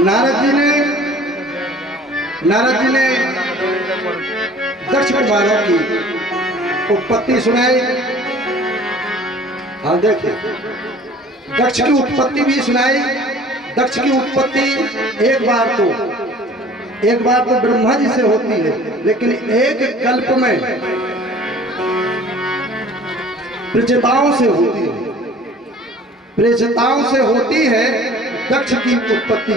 नारद जी ने दक्ष कुमारों की उत्पत्ति सुनाई। हाँ देखिए, दक्ष की उत्पत्ति भी सुनाई। दक्ष की उत्पत्ति एक बार तो ब्रह्मा जी से होती है, लेकिन एक कल्प में प्रचेताओं से होती है। प्रचेताओं से होती है दक्ष की उत्पत्ति।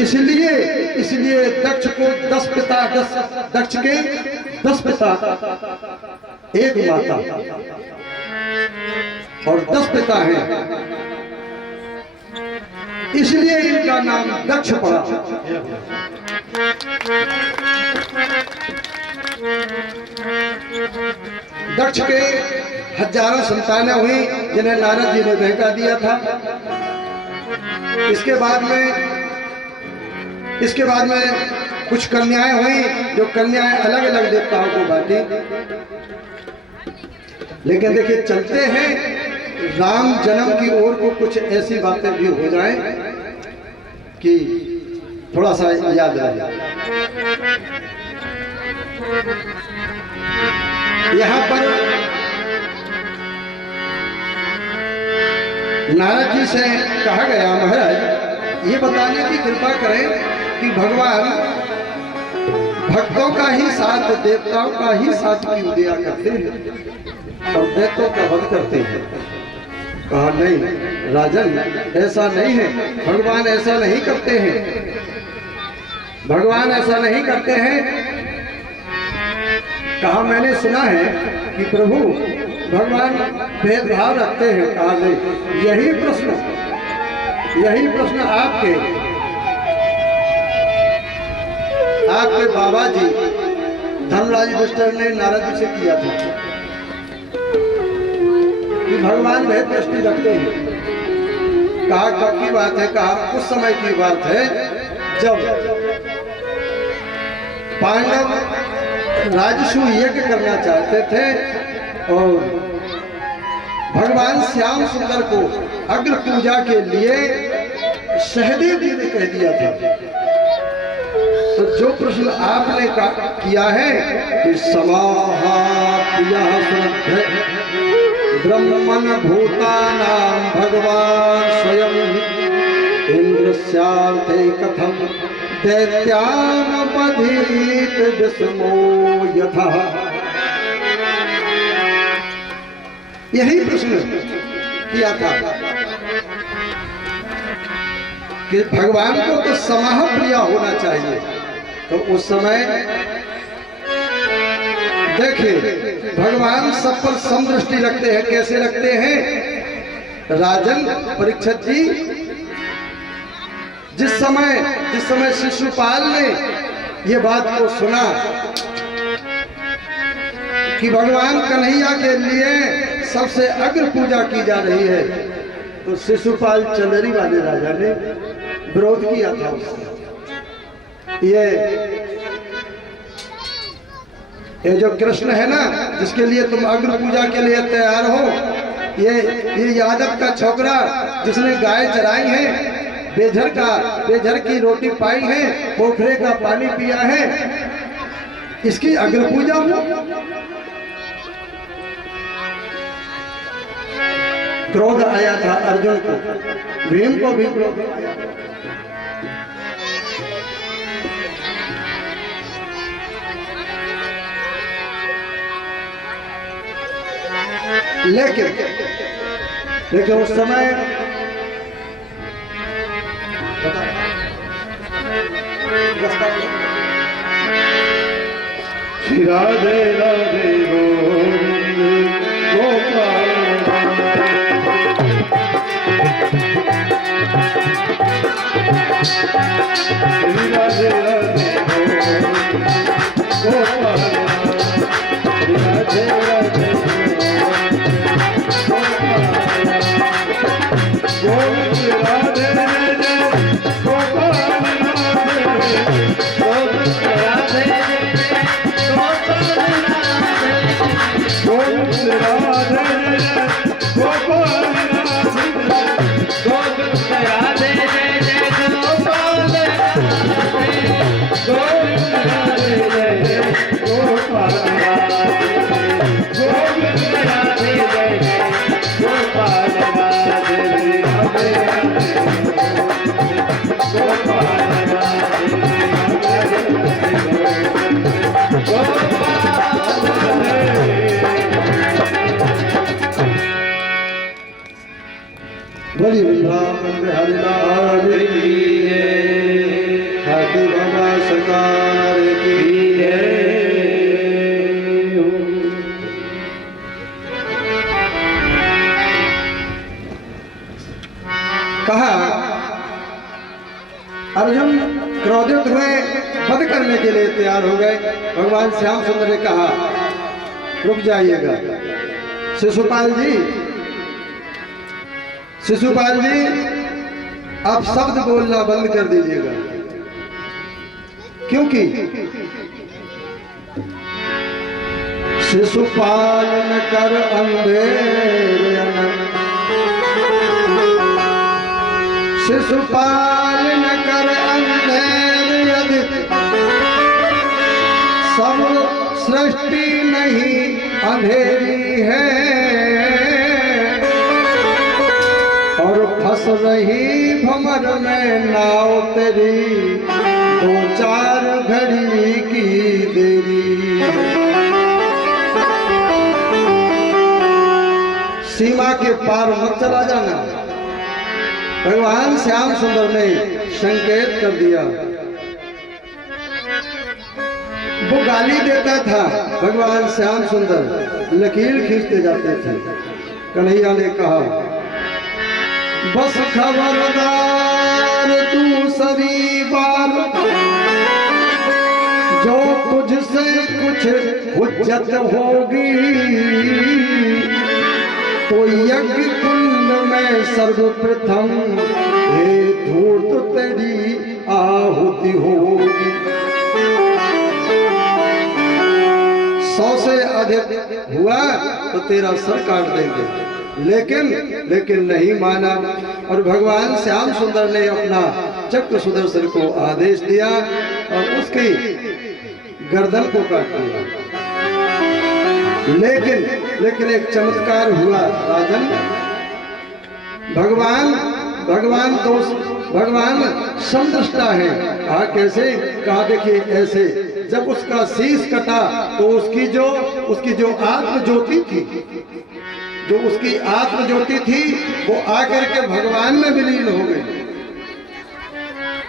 इसलिए दक्ष को 10 पिता, दक्ष के 10 पिता, एक माता और 10 पिता हैं, इसलिए इनका नाम दक्ष पड़ा। दक्ष के हजारों संतानें हुई जिन्हें नारद जी ने बहका दिया था। इसके बाद में कुछ कन्याएं हुई, जो कन्याएं अलग अलग देवताओं को बांटी। लेकिन देखिए, चलते हैं राम जन्म की ओर को, कुछ ऐसी बातें भी हो जाएं कि थोड़ा सा याद रहे। यहाँ पर नारद जी से कहा गया, महाराज ये बताने की कृपा करें कि भगवान भक्तों का ही साथ, देवताओं का ही साथ क्यों दिया करते हैं और दैत्यों का वध करते हैं। कहा नहीं राजन, ऐसा नहीं है, भगवान ऐसा नहीं करते हैं, भगवान ऐसा नहीं करते हैं। कहा मैंने सुना है कि प्रभु भगवान भेदभाव रखते हैं। कहा नहीं, यही प्रश्न आपके बाबा जी धर्मराज युधिष्ठिर ने नारद जी से किया था कि भगवान भेद दृष्टि रखते हैं। कहा कब की बात है? कहा उस समय की बात है जब पांडव राजसू यज्ञ करना चाहते थे और भगवान श्याम सुंदर को अग्र पूजा के लिए सहदेव जी ने कह दिया था। तो जो प्रश्न आपने किया है कि समाहा प्रियः श्रद्धे ब्रह्मण भूतानां भगवान स्वयं इंद्रस्यार्थे कथम दैत्यान् बधीत विस्मो यथा। यही प्रश्न किया था कि भगवान को तो समाह प्रिय होना चाहिए। तो उस समय देखिए भगवान सब पर समदृष्टि रखते हैं। कैसे रखते हैं? राजन परीक्षित जी, जिस समय शिशुपाल ने ये बात को सुना कि भगवान कन्हैया के लिए सबसे अग्र पूजा की जा रही है, तो शिशुपाल चंदेरी वाले राजा ने विरोध किया था उससे। ये जो कृष्ण है ना, जिसके लिए तुम अग्र पूजा के लिए तैयार हो, ये यादव का छोकरा जिसने गाय चराई है, बेझर की रोटी पाई है, पोखरे का पानी पिया है, इसकी अग्र पूजा हो। क्रोध आया था अर्जुन को, भीम को भी क्रोध आया। लेकिन उस समय श्री राधे राधे गोविंद गोपाल श्री राधे राधे गोपाल राधे राधे बड़ी वृंदावन बिहारी लाल की ठाकुर बाबा सरकार की कहा अर्जुन क्रोधित हुए, वध करने के लिए तैयार हो गए। भगवान श्याम सुंदर ने कहा रुक जाइएगा शिशुपाल जी, शिशुपाल जी आप शब्द बोलना बंद कर दीजिएगा, क्योंकि शिशुपाल न कर अंधेर, शिशुपाल न कर अंधेर यदि सब सृष्टि नहीं अंधेरी है, और फंस रही भंवर में नाव तेरी, दो चार घड़ी की देरी। सीमा के पार मत चला जाना, भगवान श्याम सुंदर ने संकेत कर दिया। वो गाली देता था, भगवान श्याम सुंदर लकीर खींचते जाते थे। कन्हैया ने कहा बस खबरदार दूसरी बार, जो तुझसे कुछ हुज्जत होगी, तो यज्ञ कुंड में सर्वप्रथम हे धूर्त तेरी आहुति होगी। 100 से अधिक हुआ तो तेरा सर काट देंगे, लेकिन नहीं माना, और भगवान श्याम सुंदर ने अपना चक्र सुदर्शन को आदेश दिया और उसकी गर्दन को काट दिया। लेकिन एक चमत्कार हुआ राजन, भगवान समदृष्टा है। कहा कैसे? कहा देखिए ऐसे, जब उसका शीश कटा तो उसकी जो आत्म ज्योति थी, जो उसकी आत्म ज्योति थी वो आकर के भगवान में विलीन हो गई।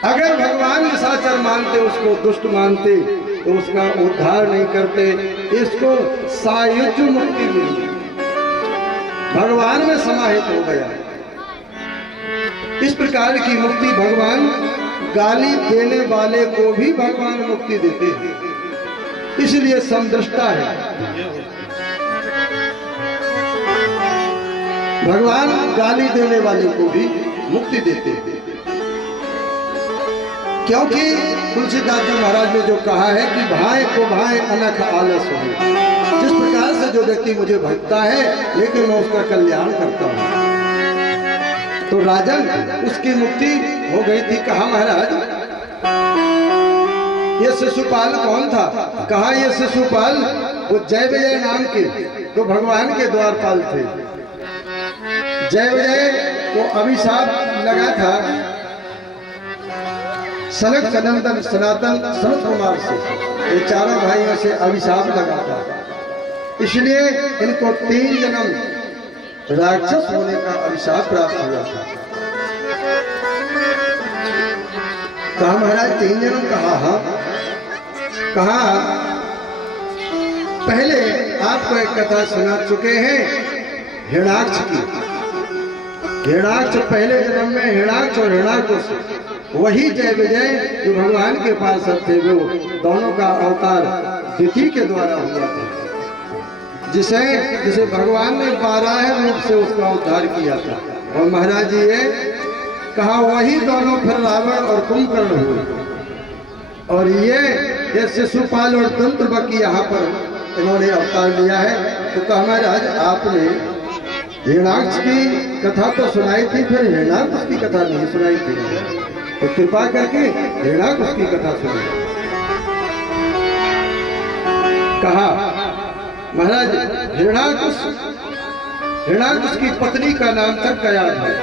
अगर भगवान निशाचर मानते, उसको दुष्ट मानते, तो उसका उद्धार नहीं करते। इसको सायुज्य मुक्ति मिली, भगवान में समाहित हो गया। इस प्रकार की मुक्ति भगवान गाली देने वाले को भी भगवान मुक्ति देते हैं, इसलिए समदृष्टा है। भगवान गाली देने वाले को भी मुक्ति देते हैं, क्योंकि तुलसीदास जी महाराज ने जो कहा है कि भाई को भाई अनख आलस हो। जिस प्रकार से जो व्यक्ति मुझे भजता है लेकिन मैं उसका कल्याण करता हूँ, तो राजन उसकी मुक्ति हो गई थी। कहा महाराज ये शिशुपाल कौन था? कहा ये शिशुपाल वो जय विजय नाम के तो भगवान के द्वारपाल थे। जय विजय को अभिशाप लगा था सनक सनंदन सनातन सनत कुमार से, ये चारों भाइयों से अभिशाप लगा था, इसलिए इनको 3 जन्म राक्षस होने का अभिशाप प्राप्त हुआ था। कहा महाराज 3 जन्म? कहा हाँ। कहा पहले आपको एक कथा सुना चुके हैं हिरणाक्ष की। हिरणाक्ष पहले जन्म में हिरणाक्ष और हिरणाकुश वही जय विजय जो भगवान के पास थे, वो दोनों का अवतार तिथि के द्वारा हुआ था, जिसे भगवान ने 12 रूप से उसका उद्धार किया था। और महाराज जी ये कहा वही दोनों फिर रावण और कुंभकर्ण हुए, और ये शिशुपाल और दंत्रवक्र यहाँ पर इन्होंने अवतार लिया है। तो कहा महाराज आपने हिरणाक्ष की कथा तो सुनाई थी, फिर हिरणाक्ष की कथा नहीं सुनाई थी, तो कृपा करके हिरणाक्ष की कथा सुनी। कहा महाराज हिरणाक्ष की पत्नी का नाम तक याद है।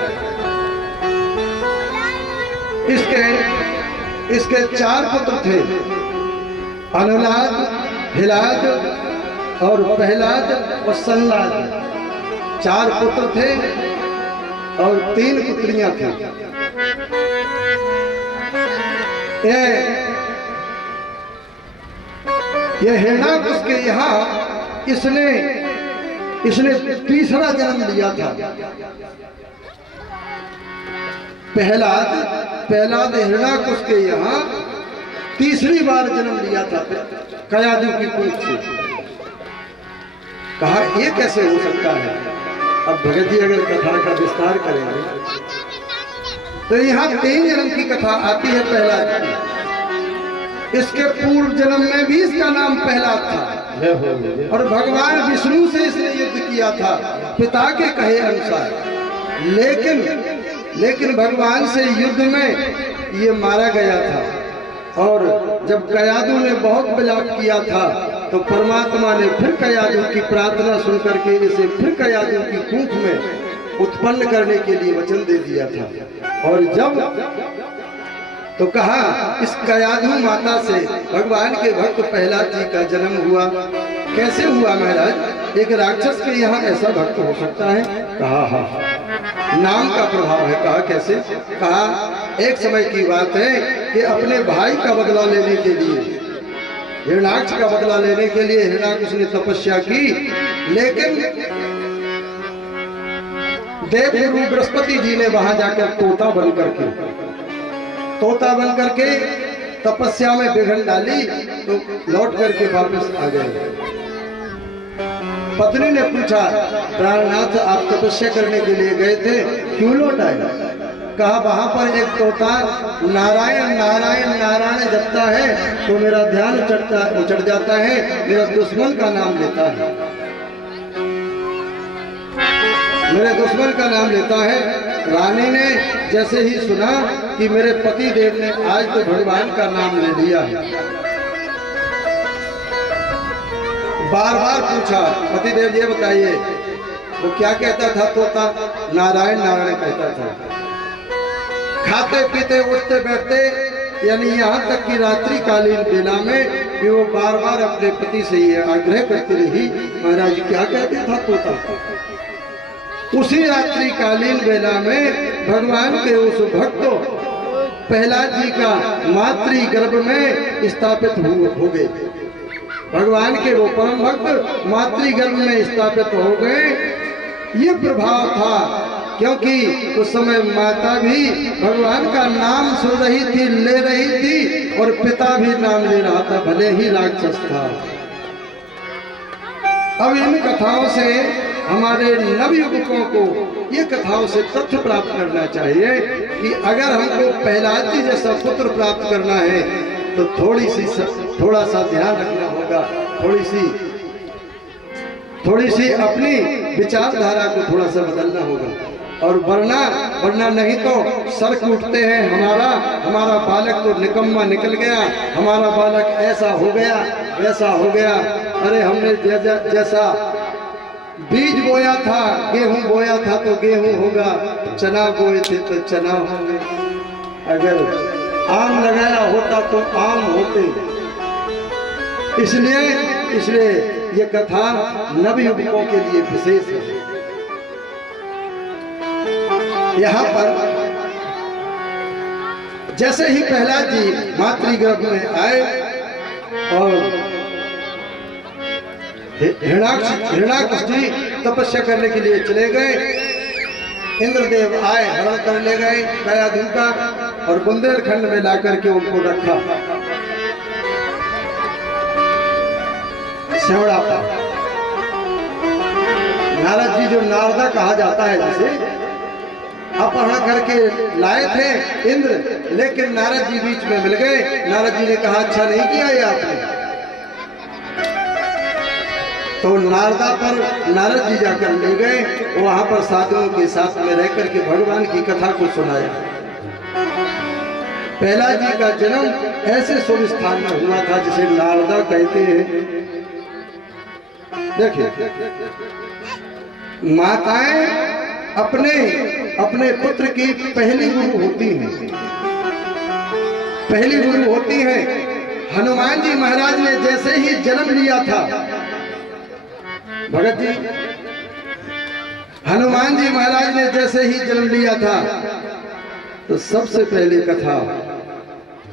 इसके 4 पुत्र थे, अनुलाद, हिलाद और प्रहलाद और सल्लाद। 4 पुत्र थे। और 3 पुत्रियां थी। ये हिरणाकुश के यहाँ इसने तीसरा जन्म लिया था। प्रहलाद हिरणाकुश के यहाँ तीसरी बार जन्म लिया था कयादू की पूंछ से। कहा ये कैसे हो सकता है? अब भगत जी अगर कथा का विस्तार करेंगे तो यहाँ 3 जन्म की कथा आती है प्रहलाद की। इसके पूर्व जन्म में भी इसका नाम प्रहलाद था और भगवान विष्णु से इसने युद्ध किया था पिता के कहे अनुसार। लेकिन भगवान से युद्ध में ये मारा गया था। और जब कयादू ने बहुत विलाप किया था तो परमात्मा ने फिर कयादू की प्रार्थना सुनकर के इसे फिर कयादू की पूंछ में उत्पन्न करने के लिए वचन दे दिया था। और जब तो कहा इस कयादू माता से भगवान के भक्त प्रहलाद जी का जन्म हुआ। कैसे हुआ महाराज? एक राक्षस के यहाँ ऐसा भक्त हो सकता है? कहा हाँ, नाम का प्रभाव है। कहा कैसे? कहा एक समय की बात है कि अपने भाई का बदला लेने के लिए, हिरणाक्ष का बदला लेने के लिए हिरणाकुश ने तपस्या की। लेकिन देवगुरु बृहस्पति जी ने वहां जाकर तोता बन करके तपस्या में विघ्न डाली तो लौट करके वापस आ गए। पत्नी ने पूछा प्राणनाथ आप तपस्या करने के लिए गए थे, क्यों लौट आए? कहा वहां पर एक तोता नारायण नारायण नारायण जपता है तो मेरा ध्यान उचट जाता है, मेरा दुश्मन का नाम लेता है, मेरे दुश्मन का नाम लेता है। रानी ने जैसे ही सुना कि मेरे पति देव ने आज तो भगवान का नाम ले लिया है, बार बार पूछा पति देव ये बताइए वो क्या कहता था? तोता नारायण नारायण कहता था। खाते पीते उठते बैठते यानी यहाँ तक कि रात्रि कालीन बेला में भी वो बार बार अपने पति से ये आग्रह करती रही महाराज क्या कहते था तोता? उसी रात्रि कालीन बेला में भगवान के उस भक्त प्रहलाद जी का मातृ गर्भ में स्थापित हो गए। भगवान के वो परम भक्त मातृ गर्भ में स्थापित हो गए। ये प्रभाव था क्योंकि उस समय माता भी भगवान का नाम सुन रही थी, ले रही थी और पिता भी नाम ले रहा था, भले ही राक्षस था। अब इन कथाओं से हमारे नवयुवकों को ये कथाओं से तथ्य प्राप्त करना चाहिए कि अगर हमको प्रहलाद जी जैसा पुत्र प्राप्त करना है तो थोड़ा सा ध्यान रखना होगा, थोड़ी सी अपनी विचारधारा को थोड़ा सा बदलना होगा। और वरना नहीं तो सर उठते हैं हमारा बालक तो निकम्मा निकल गया, हमारा बालक ऐसा हो गया वैसा हो गया। अरे हमने जैसा बीज बोया था, गेहूं बोया था तो गेहूं होगा, चना बोए थे तो चना होंगे, अगर आम लगाया होता तो आम होते। इसलिए ये कथा नवयुवकों के लिए विशेष है। यहाँ पर जैसे ही प्रहलाद जी मातृगर्भ में आए और हिरणाकुश जी तपस्या करने के लिए चले गए, इंद्रदेव आए, हरण कर ले गए कयादू का और बुंदेलखंड में लाकर के उनको रखा। सेवड़ा नारद जी जो नारदा कहा जाता है जिसे अपहरण करके लाए थे इंद्र, लेकिन नारद जी बीच में मिल गए। नारद जी ने कहा अच्छा नहीं किया ये आपने। तो नारदा पर नारद जी जाकर ले गए, वहां पर साधुओं के साथ में रह करके भगवान की कथा को सुनाया। प्रहलाद जी का जन्म ऐसे शुभ स्थान में हुआ था जिसे नारदा कहते हैं। देखिए माताएं अपने पुत्र की पहली गुरु होती हैं। हनुमान जी महाराज ने जैसे ही जन्म लिया था, भगत जी हनुमान जी महाराज ने जैसे ही जन्म लिया था तो सबसे पहले कथा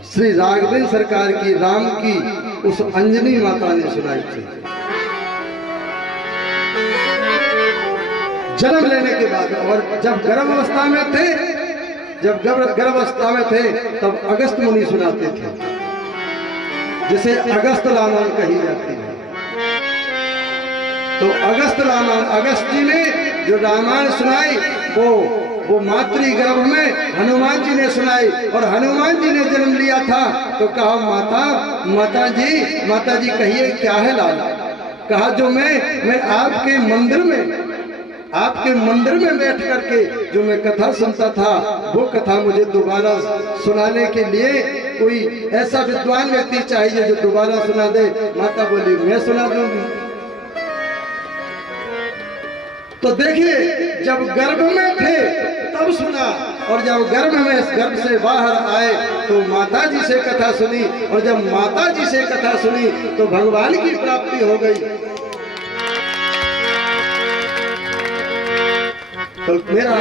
श्री राघवेंद्र सरकार की राम की उस अंजनी माता ने सुनाई थी। जन्म लेने के बाद, और जब गर्भावस्था में थे, जब गर्भावस्था में थे तब अगस्त मुनि सुनाते थे, जिसे अगस्त रामायण कही जाती है। तो अगस्त रामायण, अगस्त जी ने जो रामायण सुनाई वो मातृ गर्भ में हनुमान जी ने सुनाई। और हनुमान जी ने जन्म लिया था तो कहा माता जी कहिए क्या है लाल। कहा जो मैं आपके मंदिर में बैठ करके जो मैं कथा सुनता था, वो कथा मुझे दोबारा सुनाने के लिए कोई ऐसा विद्वान व्यक्ति चाहिए जो दोबारा सुना दे। माता बोली मैं सुना दूंगी। तो देखिए, जब गर्भ में थे तब सुना, और जब गर्भ से बाहर आए तो माता जी से कथा सुनी, और जब माता जी से कथा सुनी तो भगवान की प्राप्ति हो गई। तो मेरा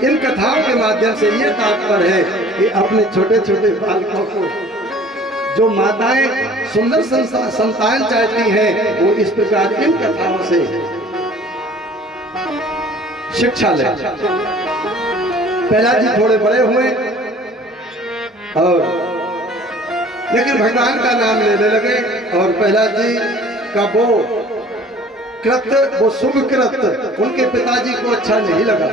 इन कथाओं के माध्यम से ये तात्पर्य है कि अपने छोटे छोटे बालकों को जो माताएं सुंदर संतान चाहती हैं, वो इस प्रकार इन कथाओं से शिक्षा ले। प्रहलाद जी थोड़े बड़े हुए और लेकिन भगवान का नाम लेने लगे, और प्रहलाद जी का वो शुभ कृत उनके पिताजी को अच्छा नहीं लगा,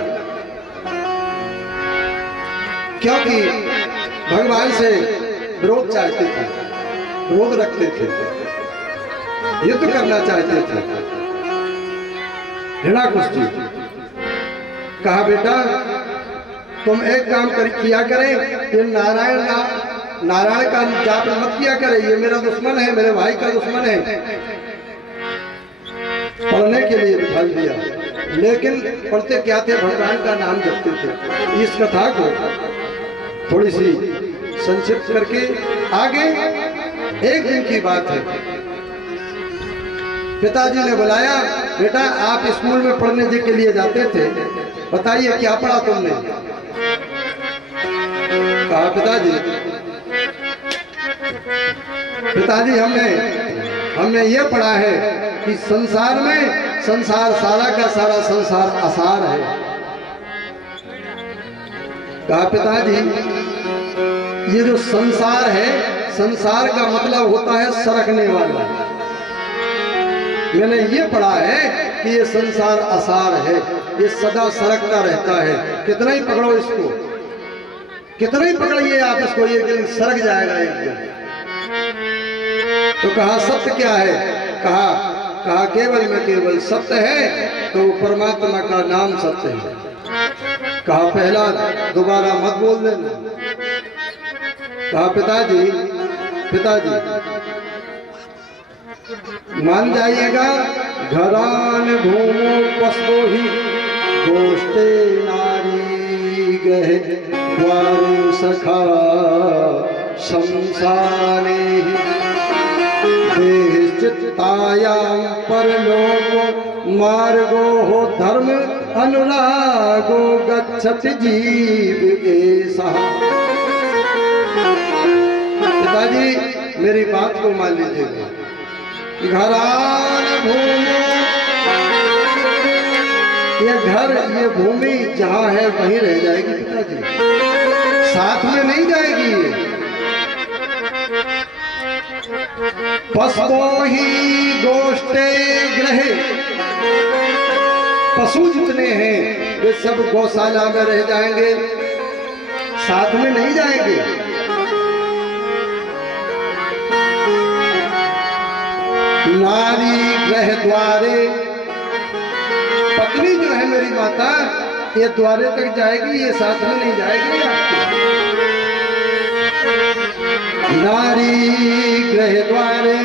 क्योंकि भगवान से विरोध चाहते थे, विरोध रखते थे, युद्ध करना चाहते थे, घृणा कुश्ती। कहा बेटा तुम एक काम किया करें, ये नारायण का जाप मत किया करे, ये मेरा दुश्मन है, मेरे भाई का दुश्मन है। पढ़ने के लिए बिठा दिया, लेकिन पढ़ते क्या थे, भगवान का नाम जपते थे। इस कथा को थोड़ी सी संक्षिप्त करके आगे, एक दिन की बात है, पिताजी ने बुलाया, बेटा आप स्कूल में पढ़ने के लिए जाते थे, बताइए क्या पढ़ा तुमने। कहा पिताजी हमने ये पढ़ा है कि संसार सारा का सारा संसार असार है। कहा पिताजी ये जो संसार है, संसार का मतलब होता है सरकने वाला। मैंने ये पढ़ा है कि ये संसार असार है, ये सदा सरकता रहता है। कितना ही पकड़ो इसको, कितना ही पकड़िए आप इसको, ये दिन सरक जाएगा एक दिन। तो कहा सत्य क्या है। कहा केवल में केवल सत्य है, तो परमात्मा का नाम सत्य है। कहा पहला दोबारा मत बोल देना। कहा पिताजी मान जाइएगा, घरान भूमो पशु ही गोष्ठे नारी गहे द्वारो सखा शमशाने देह चित्तायां परलोक मार्गो हो धर्म अनुरागो गच्छति जीव ऐसा। पिताजी मेरी बात को मान लीजिएगा, घरान भूमि, ये घर ये भूमि जहाँ है वहीं रह जाएगी पिताजी, साथ में नहीं जाएगी। पशुओं ही गोष्ठे ग्रहे, पशु जितने हैं वे सब गौशाला में रह जाएंगे, साथ में नहीं जाएंगे। नारी ग्रह द्वारे, पत्नी जो है मेरी माता, ये द्वारे तक जाएगी, ये साथ में नहीं जाएगी आपके। नारी ग्रह द्वारे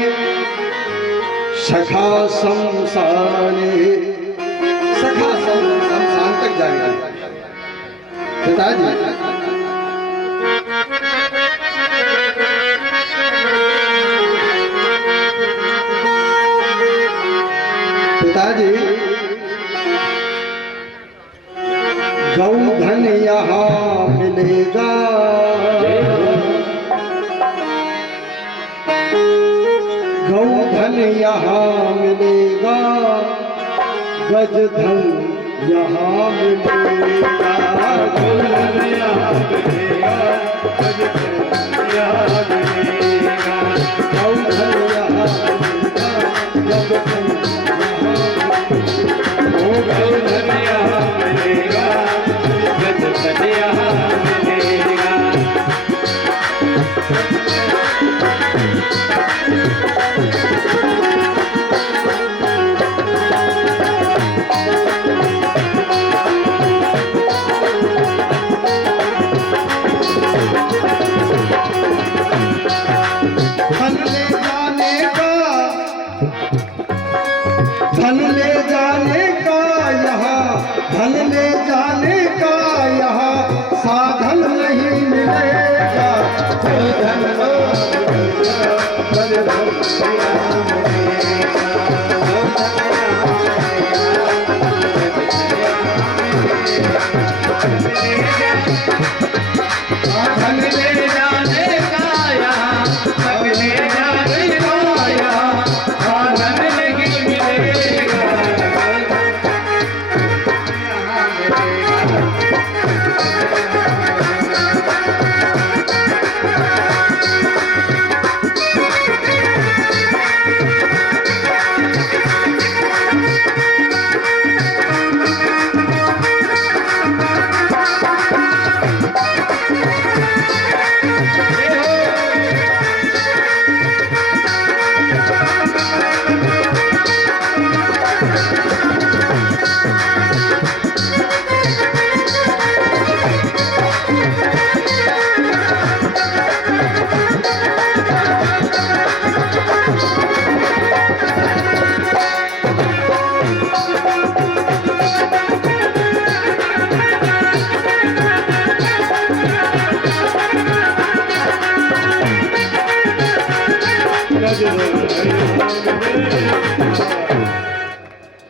सखा शमशाने, सखा शमशान तक जाएगी पिताजी। पिताजी गज धन यहाँ मिलेगा, गज धन यहाँ मिलेगा, गज धन यहाँ मिलेगा, गज धन यहाँ मिलेगा, गज धन ओ गज धन यहाँ मिलेगा, गज धन यहाँ मिलेगा। धन ले जाने का यहाँ, धन ले जाने का यहाँ साधन नहीं मिलेगा, धन गज धन यहाँ मिलेगा, धन ले जाने का यहाँ, धन ले जाने का यहाँ साधन नहीं मिलेगा, यहाँ मिलेगा।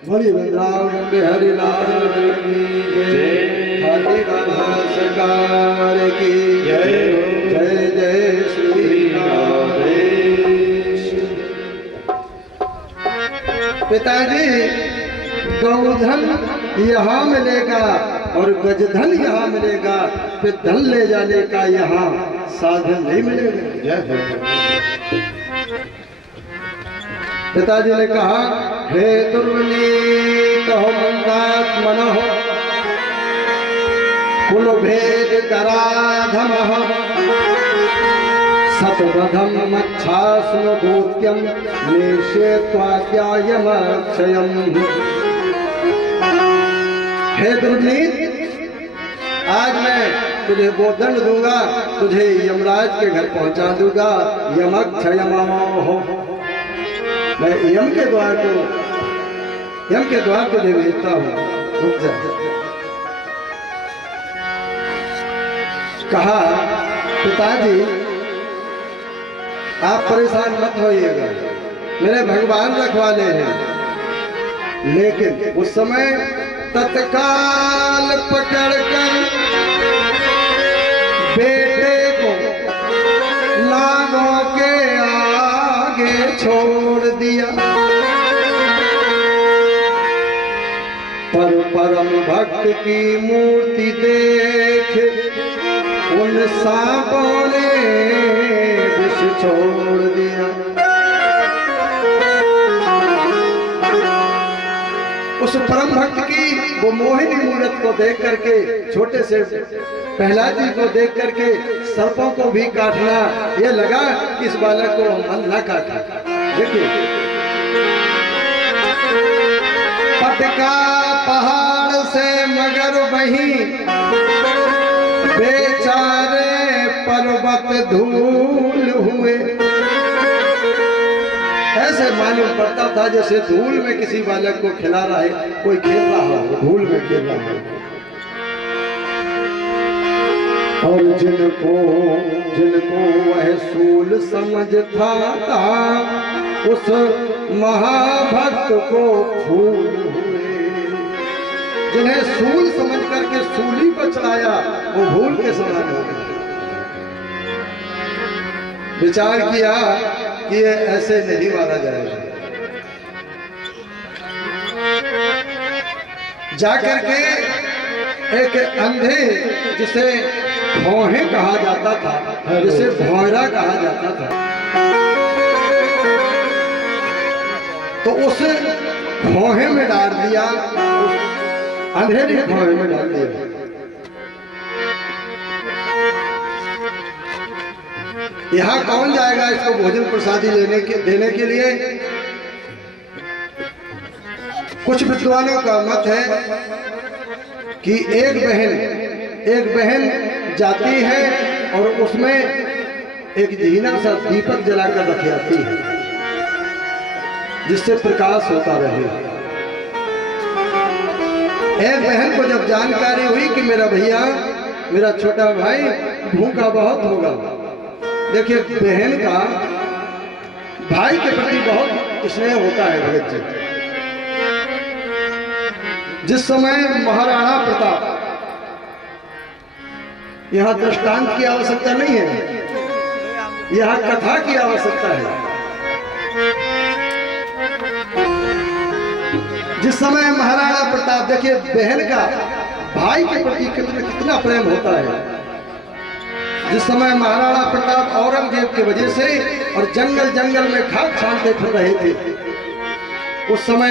बोलिए वृंदावन बिहारी लाल की जय, खाली बाबा सरकार की जय, जय जय श्री राधेश। पिताजी गौधन यहाँ मिलेगा और गजधन यहाँ मिलेगा, फिर धन ले जाने का यहाँ साधन नहीं मिलेगा। पिताजी ने कहा, हे दुर्नीत हो मंदात्मन हो कुल भेद कराधम सतवधम मच्छास्न भूत्यम नेशे त्वाद्यायमक्षयम्। हे दुर्नीत, आज मैं तुझे वो दंड दूंगा, तुझे यमराज के घर पहुंचा दूंगा। यमक्षयमो हो, मैं यम के द्वार तुझे भेजता हूँ, रुक जा। कहा, पिताजी आप परेशान मत होइएगा, मेरे भगवान रखवाले हैं। लेकिन उस समय तत्काल पकड़कर बेटे को नागों के आगे छोड़ दिया। पर परम भक्त की मूर्ति देख उन सांपों ने विष छोड़ दिया। उस परम भक्त की वो मोहिनी मूर्त को देख करके, छोटे से प्रहलाद जी को देख करके सर्पों को भी काटना, ये लगा कि इस बालक को मन न काटा। देखिए, पटका पहाड़ से मगर वही बेचारे पर्वत धूल हुए। ऐसे मालूम पड़ता था जैसे धूल में किसी बालक को खिला रहा है, कोई खेल रहा हो, धूल में खेल रहा है। और जिनको वह सूल समझता था, उस महाभक्त को फूल हुए। जिन्हें सूल समझ करके सूली पर चढ़ाया, वो भूल के समान हो गए। विचार किया कि ये ऐसे नहीं मारा जाएगा। जाकर के एक अंधे, जिसे भौहे कहा जाता था, जिसे भौरा कहा जाता था, तो उस भौहे में डाल दिया, अंधेरी भौहे में डाल दिया। यहाँ कौन जाएगा इसको भोजन प्रसादी देने के लिए? कुछ विद्वानों का मत है कि एक बहन जाती है और उसमें एक धीना सा दीपक जलाकर रख आती है, जिससे प्रकाश होता रहे। एक बहन को जब जानकारी हुई कि मेरा भैया, मेरा छोटा भाई भूखा बहुत होगा, देखिए बहन का भाई के प्रति बहुत स्नेह होता है भगत जी। जिस समय महाराणा प्रताप, यहाँ दृष्टांत की आवश्यकता नहीं है, यहाँ कथा की आवश्यकता है। जिस समय महाराणा प्रताप, देखिए बहन का भाई के प्रति कितना प्रेम होता है। जिस समय महाराणा प्रताप औरंगजेब की वजह से और जंगल में खाक छानते फिर रहे थे, उस समय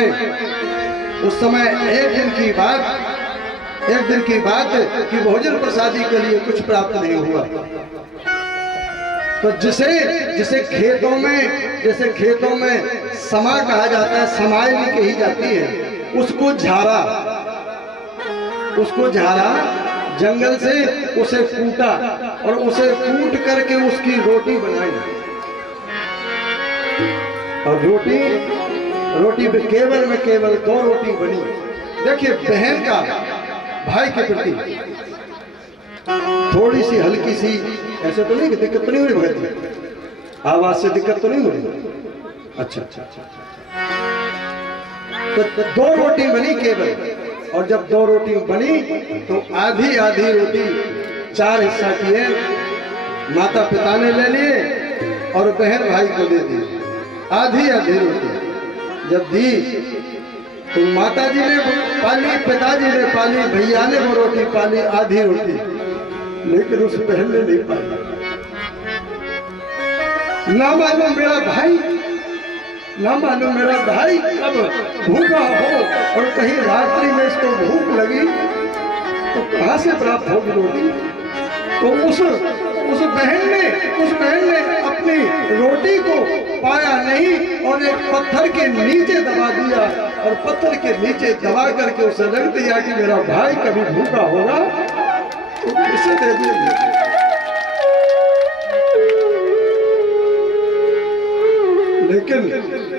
एक दिन की बात कि भोजन प्रसादी के लिए कुछ प्राप्त नहीं हुआ, तो जिसे खेतों में समा कहा जाता है, समाई कही जाती है, उसको झाड़ा जंगल से, उसे कूटा और उसे कूट करके उसकी रोटी बनाई। और रोटी में केवल 2 रोटी बनी। देखिए बहन का भाई के प्रति थोड़ी सी हल्की सी, ऐसे तो नहीं कि दिक्कत तो नहीं हो रही भगत, आवाज से दिक्कत तो नहीं हो रही? अच्छा। तो 2 रोटी बनी केवल, और जब 2 रोटी बनी तो आधी रोटी 4 हिस्सा किए, माता पिता ने ले लिए और बहन भाई को दे दी। आधी रोटी जब दी तो माता जी ने पाली, पिताजी ने पाली, भैया ने वो रोटी पाली, आधी रोटी, लेकिन उस बहन ने नहीं पाली। ना मालूम मेरा भाई कब भूखा हो और कहीं रात्रि में इसको भूख लगी तो कहां से प्राप्त होगी रोटी? तो उस बहन ने अपनी रोटी को पाया नहीं और एक पत्थर के नीचे दबा दिया, और पत्थर के नीचे दबा करके उसे रख दिया कि मेरा भाई कभी भूखा होगा तो इसे दे देंगे।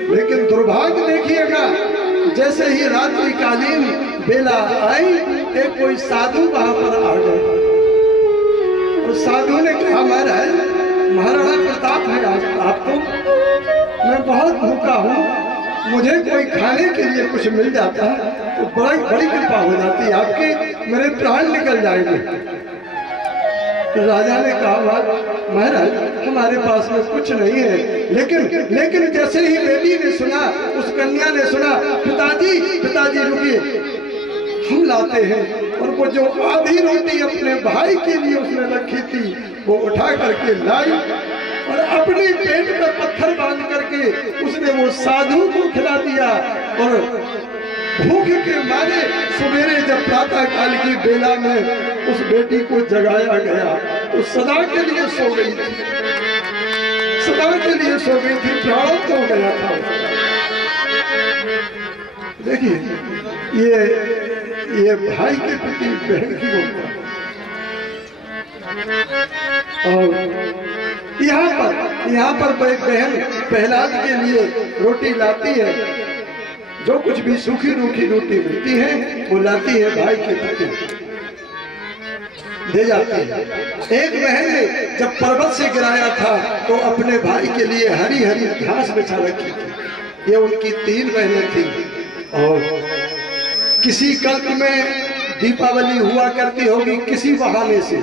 लेकिन दुर्भाग्य देखिएगा, जैसे ही रात्रिकालीन बेला आई, एक कोई साधु वहां पर आ गए और साधु ने कहा, महाराणा प्रताप है आपको, मैं बहुत भूखा हूँ, मुझे कोई खाने के लिए कुछ मिल जाता तो बड़ी कृपा हो जाती आपकी, मेरे प्राण निकल जाएंगे। तो राजा ने कहा, महाराज हमारे पास में कुछ नहीं है, लेकिन जैसे ही बेटी ने सुना, उस कन्या ने सुना, पिताजी रुकिए, हम लाते हैं। और वो जो आधी रोटी अपने भाई के लिए उसने रखी थी वो उठा करके लाई और अपने पेट पर पत्थर बांध करके उसने वो साधु को खिला दिया। और भूख के मारे सवेरे जब प्रातः काल की बेला में उस बेटी को जगाया गया तो सदा के लिए सो गई थी, प्राण तो गया था। देखिए ये भाई के प्रति बहन की ममता। और यहाँ पर एक बहन प्रहलाद के लिए रोटी लाती है, जो कुछ भी सूखी रूखी रोटी मिलती है वो लाती है, भाई के प्रति दे जाती है। एक बहन ने जब पर्वत से गिराया था तो अपने भाई के लिए हरी हरी घास बिछा रखी थी। ये उनकी 3 बहनें थी। और किसी कल्प में दीपावली हुआ करती होगी, किसी बहाने से,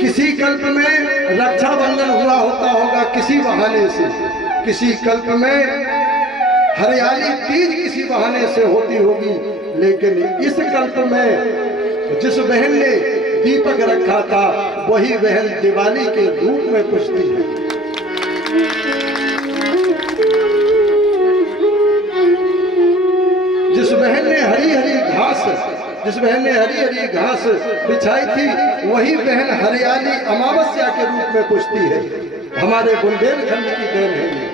किसी कल्प में रक्षाबंधन हुआ होता होगा, किसी बहाने से, किसी कल्प में हरियाली तीज किसी बहाने से होती होगी, लेकिन इस कल्प में जिस बहन ने दीपक रखा था वही बहन दिवाली के रूप में पूछती है। जिस बहन ने हरी हरी घास बिछाई थी वही बहन हरियाली अमावस्या के रूप में पूछती है। हमारे बुंदेलखंड की देन है ये।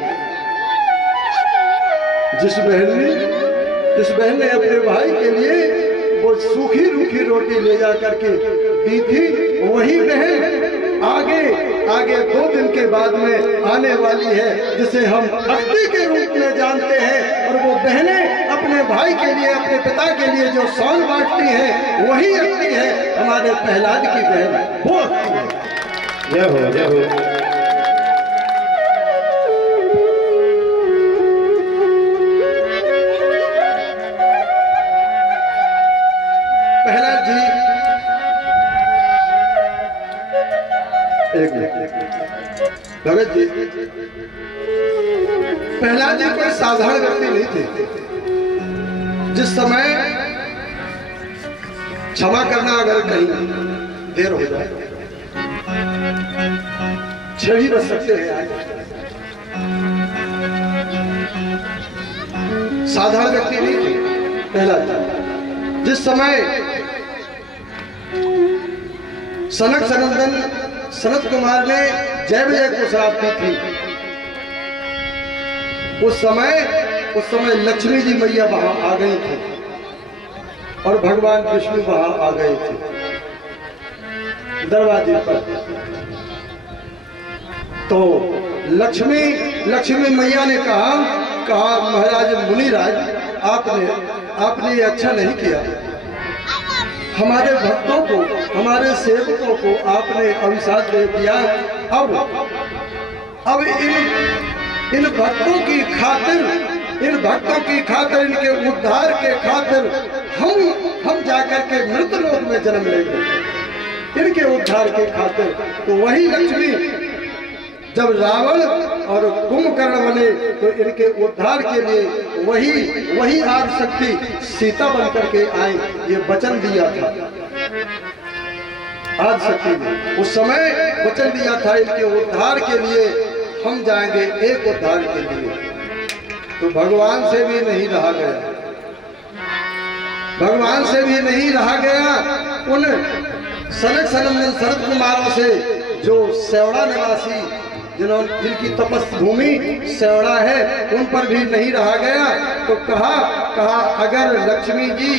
जिस बहन ने अपने भाई के लिए वो सूखी रूखी रोटी ले जा करके दी थी वही बहन आगे 2 दिन के बाद में आने वाली है जिसे हम अख्ती के रूप में जानते हैं। और वो बहनें अपने भाई के लिए अपने पिता के लिए जो सौन बांटती हैं वही अख्ती है। हमारे प्रहलाद की बहन वो अख्ती है। जय हो जय हो। प्रहलाद जी भगत जी प्रहलाद जी कोई साधारण व्यक्ति नहीं थे। जिस समय क्षमा करना अगर कहीं देर हो जाए 6 ही बज सकते हैं आज। साधारण व्यक्ति नहीं थे प्रहलाद जी। जिस समय सनत कुमार ने जय विजय को श्राप दी थी उस समय लक्ष्मी जी मैया वहां आ गई थी और भगवान विष्णु वहां आ गए थे दरवाजे पर। तो लक्ष्मी मैया ने कहा महाराज मुनिराज आपने ये अच्छा नहीं किया। हमारे भक्तों को हमारे सेवकों को आपने अभिशाप दे दिया। अब इन भक्तों की खातिर इनके उद्धार के खातिर हम जाकर के मृत लोक में जन्म लेंगे इनके उद्धार के खातिर। तो वही लक्ष्मी जब रावण और कुंभकर्ण बने तो इनके उद्धार के लिए वही आदिशक्ति सीता बन करके आई। ये वचन दिया था आदिशक्ति ने उस समय वचन दिया था इनके उद्धार के लिए हम जाएंगे एक उद्धार के लिए। तो भगवान से भी नहीं रहा गया उन शरद कुमारों से जो सेवड़ा निवासी जिनकी तपस्या भूमि सेवड़ा है उन पर भी नहीं रहा गया। तो कहा अगर लक्ष्मी जी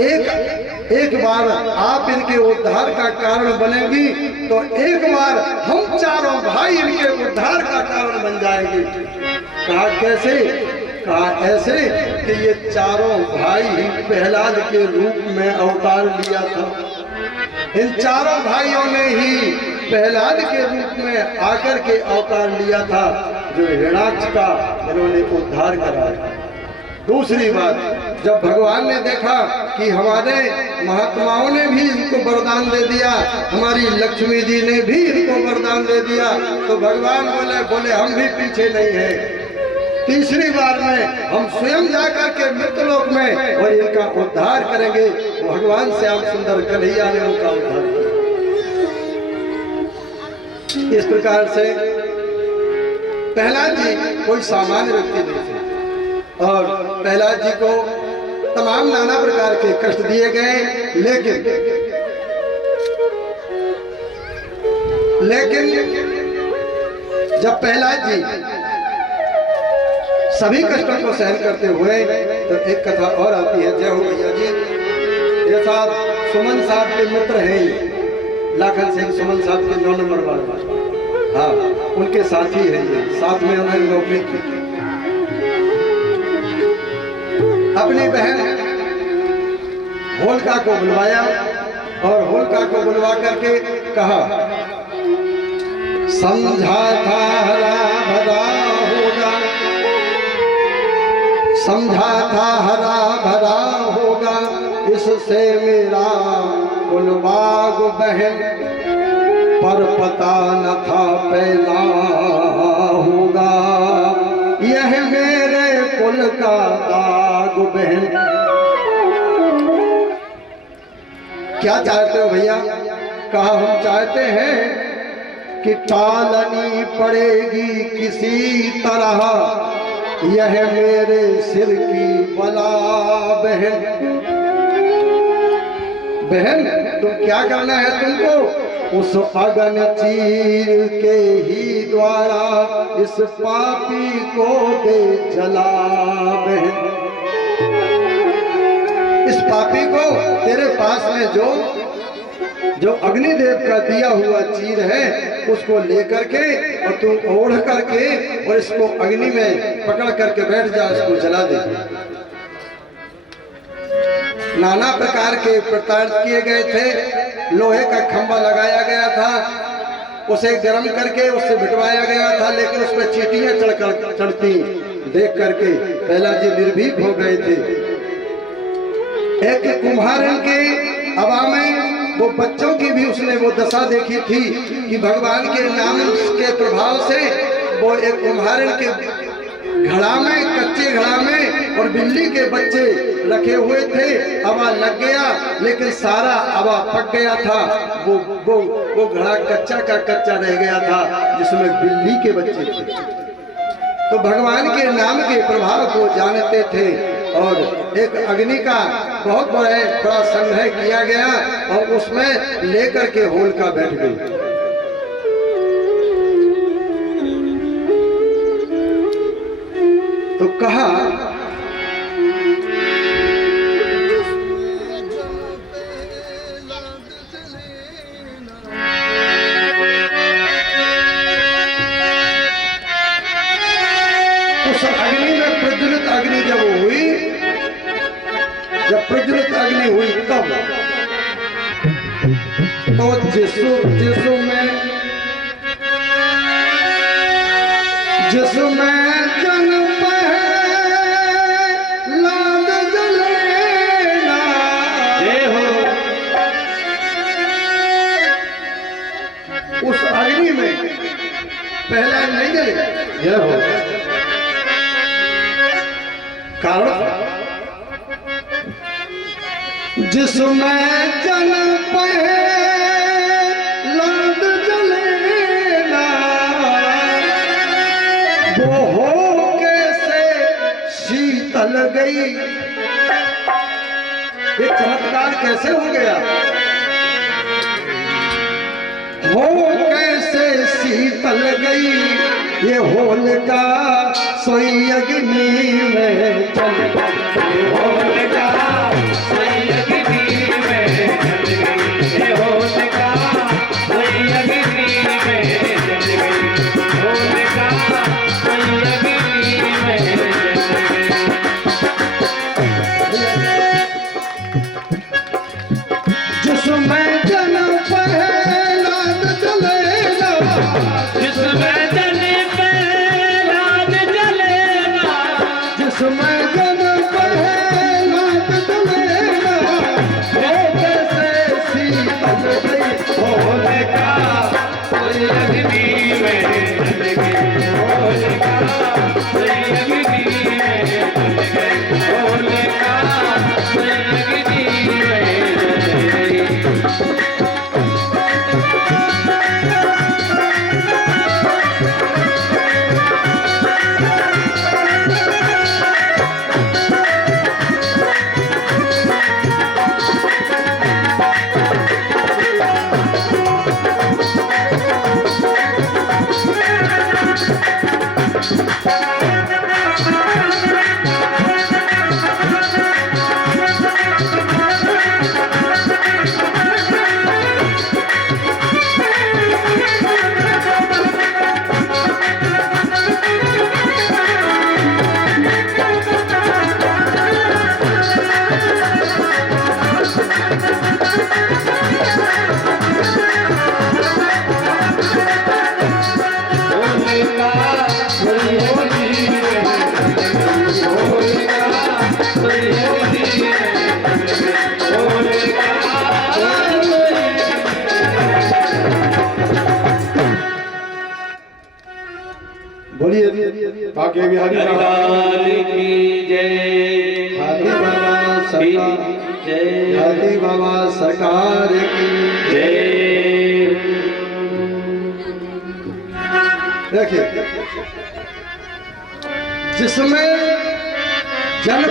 एक बार आप इनके उद्धार का कारण बनेंगी तो एक बार हम चारों भाई इनके उद्धार का कारण बन जाएंगे। कहा कैसे? कहा ऐसे कि ये चारों भाई प्रहलाद के रूप में अवतार लिया था। इन चारों भाइयों ने ही प्रहलाद के रूप में आकर के अवतार लिया था जो हिरण्याक्ष का इन्होंने उद्धार कराया। दूसरी बात, जब भगवान ने देखा कि हमारे महात्माओं ने भी इनको वरदान दे दिया, हमारी लक्ष्मी जी ने भी इनको वरदान दे दिया, तो भगवान बोले हम भी पीछे नहीं हैं। तीसरी बार में हम स्वयं जाकर के मृतलोक में और इनका उद्धार करेंगे। भगवान श्याम सुंदर कन्हैया ने उनका उद्धार किया। इस प्रकार से प्रहलाद जी कोई सामान्य व्यक्ति नहीं थे और प्रहलाद जी को तमाम नाना प्रकार के कष्ट दिए गए, लेकिन जब प्रहलाद जी सभी कष्टों को सहन करते हुए तो एक कथा और आती है। जय हो भैया जी। ये साहब सुमन साहब के मित्र हैं, लाखन सिंह सुमन साहब के 9 नंबर वार्ड, हाँ उनके साथी हैं ये, साथ में उन्होंने नौकरी की। अपनी बहन होलिका को बुलवाया और होलिका को बुलवा करके कहा समझा था हरा भरा होगा, समझा था हरा भरा होगा, इससे मेरा कुलबाग बहन, पर पता न था पैदा होगा यह मेरे कुल का दाग बहन। क्या चाहते हो भैया? कहा हम चाहते हैं कि टालनी पड़ेगी किसी तरह यह मेरे सिर की बला। बहन बहन तुम क्या करना है तुमको? उस अगन चीर के ही द्वारा इस पापी को दे जला। बहन इस पापी को तेरे पास में जो अग्निदेव का दिया हुआ चीर है उसको लेकर के और तुम ओढ़ करके और इसको अग्नि में पकड़ करके बैठ जा, इसको जला दे। नाना प्रकार के प्रताड़ित किए गए थे, लोहे का खंभा लगाया गया था, उसे गर्म करके उससे बिठवाया गया था, लेकिन उस पर चींटियां चढ़ती देख करके पहला जी निर्भीक हो गए थे। एक कुम्हारन के हवा में वो बच्चों की भी उसने वो दशा देखी थी कि भगवान के नाम के प्रभाव से वो एक कुम्हारन के घड़ा में, कच्चे घड़ा में और बिल्ली के बच्चे रखे हुए थे। हवा लग गया लेकिन सारा हवा पक गया था। वो घड़ा कच्चा का कच्चा रह गया था जिसमें बिल्ली के बच्चे थे। तो भगवान के नाम के प्रभाव को जानते थे और एक अग्नि का बहुत बड़ा संग्रह किया गया और उसमें लेकर के होलिका बैठ गई। तो कहा उस अग्नि में प्रज्वलित अग्नि जब हुई, जब प्रज्वलित अग्नि हुई तब तो जिसमें जन लाद जलेना। उस अग्नि में पहला नहीं जले हो कारण जिसमें जन लाद जलेना वो हो कैसे शीतल गई। ये चमत्कार कैसे हो गया? हो कैसे शीतल गई ये होलिका सोई अग्नि में चल गई। होलिका सोई अग्नि में चल गई। ये होलिका सोई अग्नि में चल गई। होलिका सोई अग्नि में चल गई। जिसमें जन्म पहलाद जलेना, जिसमें जन्म पहलाद जलेना, जिसमें जन्म पहलाद जलेना वो कैसे शीतल गई। होलिका सोई अग्नि में चल गई। होलिका सोई अग्नि में चल गई। होलिका सोई अग्नि में चल गई। बोलिए बाके बिहारी लाल की जय। की माता जय। हाथी बाबा सरकार की जय। देखिए जिसमें जन